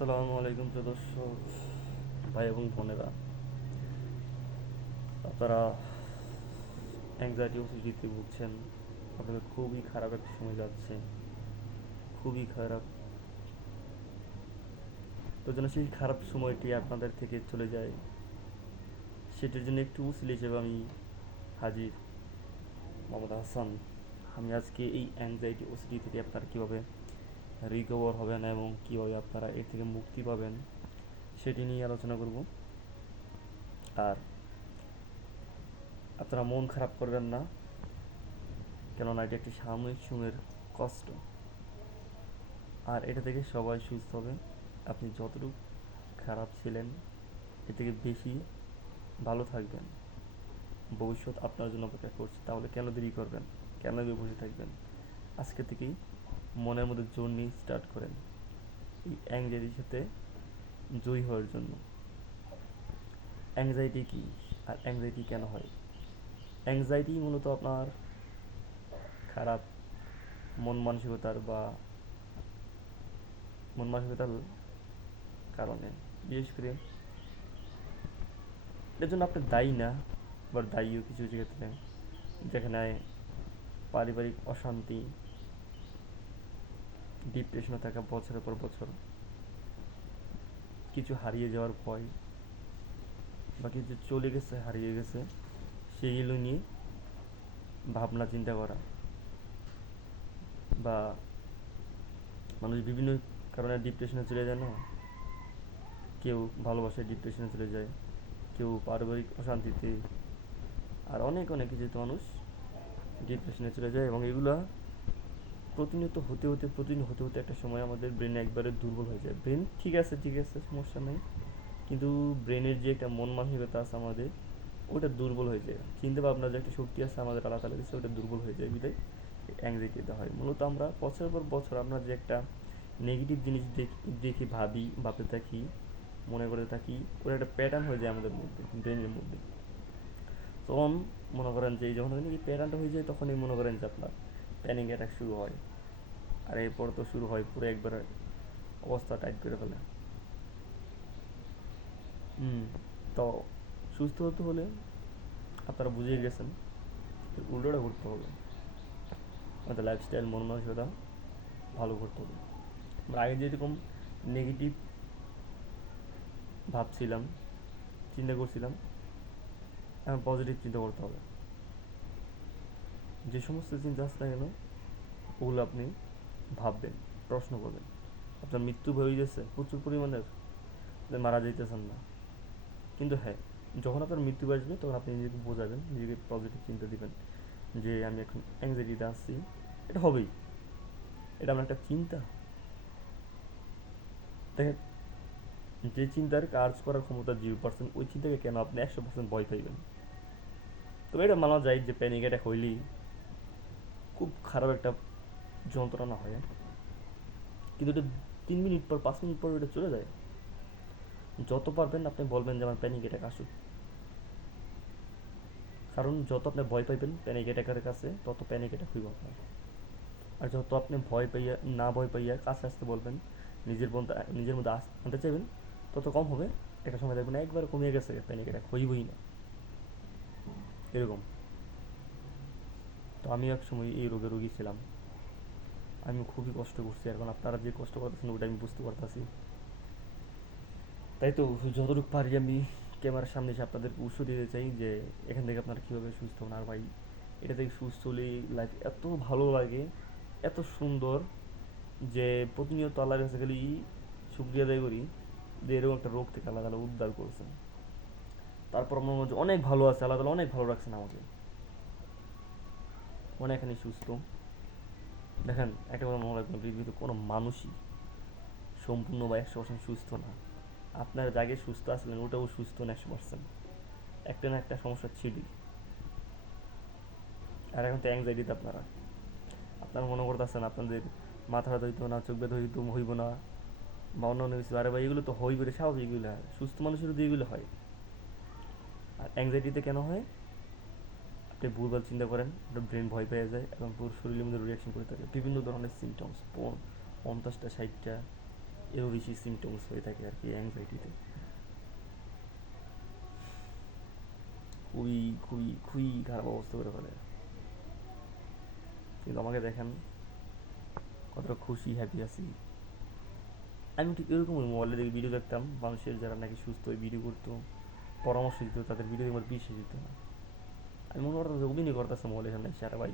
আসসালামু আলাইকুম প্রিয় দর্শক, ভাই এবং বোনেরা। আপনারা অ্যাংজাইটি ও সিরিজে ভুগছেন। আপনাদের খুবই খারাপ একটা সময় যাচ্ছে, খুবই খারাপ। তো যেন সেই খারাপ সময়টি আপনাদের থেকে চলে যায়, সেটির জন্য একটু উসিল হিসেবে আমি হাজির, মোহাম্মদ হাসান। আমি আজকে এই অ্যাংজাইটি ওসিডি থেকে আপনারা কীভাবে রিকভার হবেন এবং কীভাবে আপনারা এর থেকে মুক্তি পাবেন সেটি নিয়ে আলোচনা করব। আর আপনারা মন খারাপ করবেন না, কেননা এটি একটি সাময়িক সময়ের কষ্ট। আর এটা থেকে সবাই সুস্থ হবে। আপনি যতটুকু খারাপ ছিলেন এর থেকে বেশি ভালো থাকবেন। ভবিষ্যৎ আপনার জন্য অপেক্ষা করছে, তাহলে কেন দেরি করবেন? কেন বসে থাকবেন? আজকে থেকেই মনের মধ্যে জোর নিয়ে স্টার্ট করেন এই অ্যাংজাইটির সাথে জয়ী হওয়ার জন্য। অ্যাংজাইটি কী আর অ্যাংজাইটি কেন হয়? অ্যাংজাইটি মূলত আপনার খারাপ মন মানসিকতার বা মন মানসিকতার কারণে, বিশেষ করে এর জন্য আপনি দায়ী না, আবার দায়ীও কিছু কিছু ক্ষেত্রে, যেখানে পারিবারিক অশান্তি, ডিপ্রেশনে থাকা বছরের পর বছর, কিছু হারিয়ে যাওয়ার ভয় বা কিছু চলে গেছে হারিয়ে গেছে সেইগুলো নিয়ে ভাবনা চিন্তা করা, বা মানুষ বিভিন্ন কারণে ডিপ্রেশনে চলে যায় না। কেউ ভালোবাসায় ডিপ্রেশনে চলে যায়, কেউ পারিবারিক অশান্তিতে, আর অনেক অনেক কিছুতে মানুষ ডিপ্রেশনে চলে যায়। এবং এগুলা প্রতিনিয়ত প্রতিদিন হতে হতে একটা সময় আমাদের ব্রেন একবারে দুর্বল হয়ে যায়। ব্রেন ঠিক আছে, ঠিক আছে, সমস্যা নেই, কিন্তু ব্রেনের যে একটা মন মানসিকতা আছে আমাদের, ওটা দুর্বল হয়ে যায়। চিন্তা ভাবনার যে একটা শক্তি আছে আমাদের আল্লাহ তাআলা দিয়েছে, ওটা দুর্বল হয়ে যায়, বিধায় অ্যাংজাইটিতে হয়। মূলত আমরা বছরের পর বছর আমরা যে একটা নেগেটিভ জিনিস দেখি, ভাবতে থাকি, মনে করে থাকি, ওটা একটা প্যাটার্ন হয়ে যায় আমাদের মধ্যে, ব্রেনের মধ্যে। তখন মনে করেন যে যখন এই প্যাটার্নটা হয়ে যায়, তখনই মনে করেন যে আপনার প্যানিক অ্যাটাক শুরু হয়। আর এরপর তো শুরু হয় পুরো একবার অবস্থা টাইট করে ফেলে। তো সুস্থ হতে হলে আপনারা বুঝিয়ে গেছেন, উল্টোটা করতে হবে। আমাদের লাইফস্টাইল, মন মানসিকতা ভালো করতে হবে। আমরা আগে যেরকম নেগেটিভ ভাবছিলাম, চিন্তা করছিলাম, এখন পজিটিভ চিন্তা করতে হবে। যে সমস্ত চিন্তা আসছে না কেন, ওগুলো আপনি ভাববেন, প্রশ্ন করবেন। আপনার মৃত্যু হয়ে গেছে প্রচুর পরিমাণের, মারা যাইতেছেন না, কিন্তু হ্যাঁ, যখন আপনার মৃত্যু আসবে তখন আপনি নিজেকে বোঝাবেন, নিজেকে পজিটিভ চিন্তা দিবেন যে আমি এখন অ্যাংজাইটিতে আসছি, এটা হবেই, এটা আমার একটা চিন্তা। দেখেন, যে চিন্তার কাজ করার ক্ষমতা 0%, ওই চিন্তাকে কেন আপনি 100% ভয় পাইবেন? তবে এটা মানা যায় যে প্যানিক অ্যাটাক হইলেই খুব খারাপ একটা যন্ত্রণা হয়, কিন্তু এটা 3 মিনিট পর, 5 মিনিট পর এটা চলে যায়। যত পারবেন আপনি বলবেন যে আমার প্যানিক অ্যাটাক আসুক, কারণ যত আপনি ভয় পাইবেন প্যানিক অ্যাটাকের কাছে, তত প্যানিক অ্যাটাক হইব আপনার। আর যত আপনি ভয় পাইয়া কাছে আসতে বলবেন, নিজের মধ্যে আনতে চাইবেন, তত কম হবে। একটা সময় দেখবেন একবার কমিয়ে গেছে, প্যানিক অ্যাটাক হইবই না, এরকম। তো আমি এক সময় এই রোগী ছিলাম, আমি খুবই কষ্ট করছি। এখন আপনারা যে কষ্ট করতেছেন ওটা আমি বুঝতে পারতেছি। তাই তো যতটুকু পারি আমি ক্যামেরার সামনে এসে আপনাদেরকে উৎস দিতে চাই যে এখান থেকে আপনারা কীভাবে সুস্থ হন। আর ভাই, এটা থেকে সুস্থ হলে লাইফ এত ভালো লাগে, এত সুন্দর, যে প্রতিনিয়ত আল্লাহর কাছে খালি শুক্রিয়া আদায় করি যে এরকম একটা রোগ থেকে আল্লাহ তাআলা উদ্ধার করেছেন। তারপর আমার মধ্যে অনেক ভালো আছে, আল্লাহ তাআলা অনেক ভালো রাখছেন আমাকে, অনেকখানি সুস্থ। দেখেন, একটা কথা মনে রাখবেন, পৃথিবীতে কোনো মানুষই সম্পূর্ণ বা 100% সুস্থ না। আপনার জায়গায় সুস্থ আসলেন, ওটাও সুস্থ না 100%, একটা না একটা সমস্যা ছিলই। আর এখন তো অ্যাংজাইটিতে আপনারা মনে করতেছেন আপনাদের মাথা ব্যথা হইতো না, চোখ ব্যথা হইব না, বা অন্য অন্য কিছু। আরে ভাই, এগুলো তো হই করে স্বাভাবিক, এগুলো হয়, সুস্থ মানুষেরও দিয়ে এগুলো হয়। আর অ্যাংজাইটিতে কেন হয়? আপনি ভুলভাল চিন্তা করেন, আপনার ব্রেন ভয় পেয়ে যায় এবং পুরো শরীরের মধ্যে রিয়াকশন করে থাকে, বিভিন্ন ধরনের সিমটমস, 50টা 60টা এরও বেশি সিমটমস হয়ে থাকে আর কি অ্যাংজাইটিতে। খুবই খুবই খুবই খারাপ অবস্থা করে ফেলে। কিন্তু আমাকে দেখেন কতটা খুশি হ্যাপি আছি। আমি ঠিক এরকম মোবাইলে দেখে ভিডিও দেখতাম মানুষের যারা নাকি সুস্থ হয়ে ভিডিও করতো, পরামর্শ দিত, তাদের ভিডিও আমার বিশ্বাস দিত না। আমি মনে করতাম যে অভিনয় করতেছে মোবাইলের সামনে, সারা ভাই